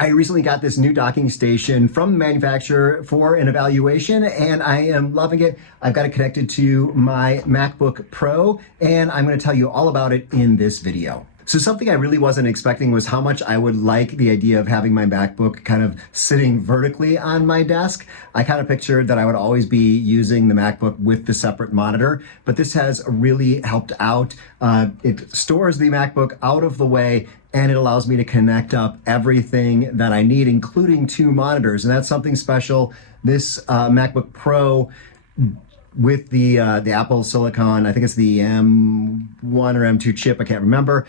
I recently got this new docking station from the manufacturer for an evaluation, and I am loving it. I've got it connected to my MacBook Pro, and I'm going to tell you all about it in this video. So something I really wasn't expecting was how much I would like the idea of having my MacBook kind of sitting vertically on my desk. I kind of pictured that I would always be using the MacBook with the separate monitor, but this has really helped out. It stores the MacBook out of the way, and it allows me to connect up everything that I need, including 2 monitors, and that's something special. This MacBook Pro with the Apple Silicon, I think it's the M1 or M2 chip, I can't remember.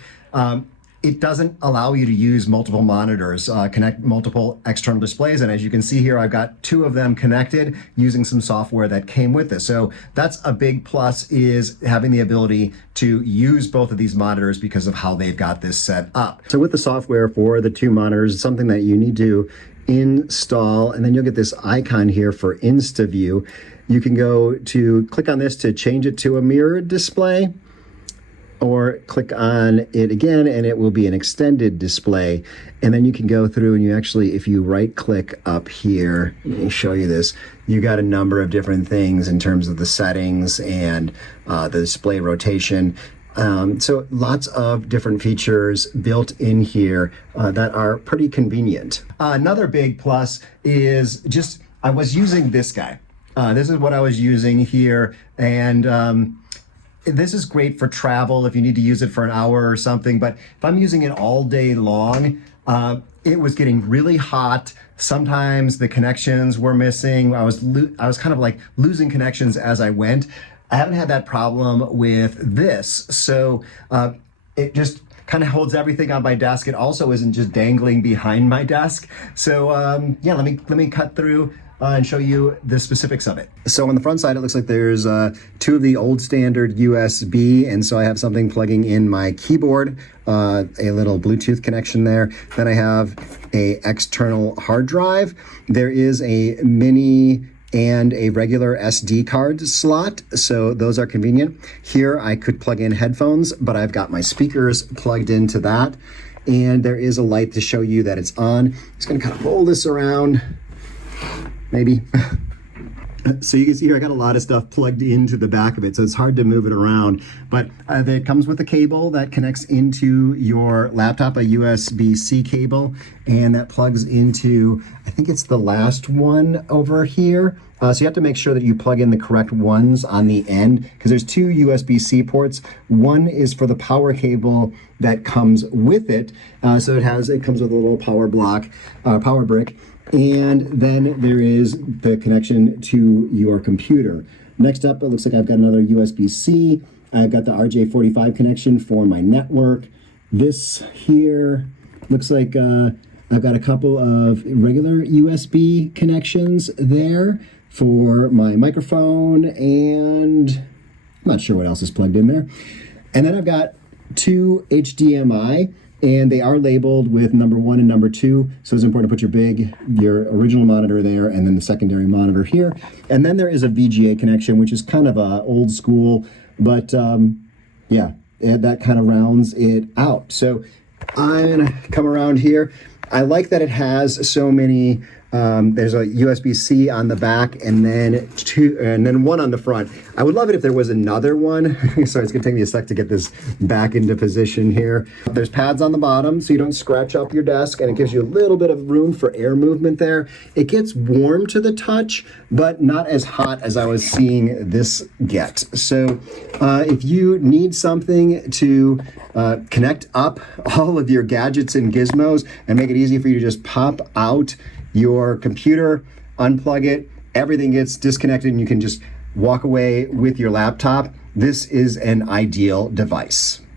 It doesn't allow you to use multiple monitors, connect multiple external displays. And as you can see here, I've got 2 of them connected using some software that came with this. So that's a big plus, is having the ability to use both of these monitors because of how they've got this set up. So with the software for the 2 monitors, it's something that you need to install, and then you'll get this icon here for InstaView. You can go to click on this to change it to a mirrored display, or click on it again and it will be an extended display. And then you can go through and you actually, if you right click up here, let me show you this, you got a number of different things in terms of the settings and the display rotation. So lots of different features built in here that are pretty convenient. Another big plus is just, I was using this guy. This is what I was using here, and this is great for travel if you need to use it for an hour or something, but if I'm using it all day long, it was getting really hot. Sometimes the connections were missing. I was kind of like losing connections as I went. I haven't had that problem with this, so it just kind of holds everything on my desk. It also isn't just dangling behind my desk. So yeah, let me cut through and show you the specifics of it. So on the front side, it looks like there's 2 of the old standard USB, and so I have something plugging in my keyboard, a little Bluetooth connection there. Then I have a external hard drive. There is a mini and a regular SD card slot, so those are convenient. Here I could plug in headphones, but I've got my speakers plugged into that, and there is a light to show you that it's on. Just gonna kind of roll this around, maybe. So you can see here I got a lot of stuff plugged into the back of it, so it's hard to move it around. But it comes with a cable that connects into your laptop, a USB-C cable, and that plugs into, I think it's the last one over here. So you have to make sure that you plug in the correct ones on the end, because there's 2 USB-C ports. One is for the power cable that comes with it. So it comes with a little power brick. And then there is the connection to your computer. Next up, it looks like I've got another USB-C. I've got the RJ45 connection for my network. This here looks like I've got a couple of regular USB connections there for my microphone, and I'm not sure what else is plugged in there. And then I've got 2 HDMI, and they are labeled with number 1 and number 2. So it's important to put your original monitor there, and then the secondary monitor here. And then there is a VGA connection, which is kind of old school, but yeah, that kind of rounds it out. So I'm gonna come around here. I like that it has so many, there's a USB-C on the back, and then 1 on the front. I would love it if there was another one. Sorry, it's gonna take me a sec to get this back into position here. There's pads on the bottom so you don't scratch up your desk, and it gives you a little bit of room for air movement there. It gets warm to the touch, but not as hot as I was seeing this get. So if you need something to connect up all of your gadgets and gizmos and make it easy for you to just pop out your computer, unplug it, everything gets disconnected, and you can just walk away with your laptop, this is an ideal device.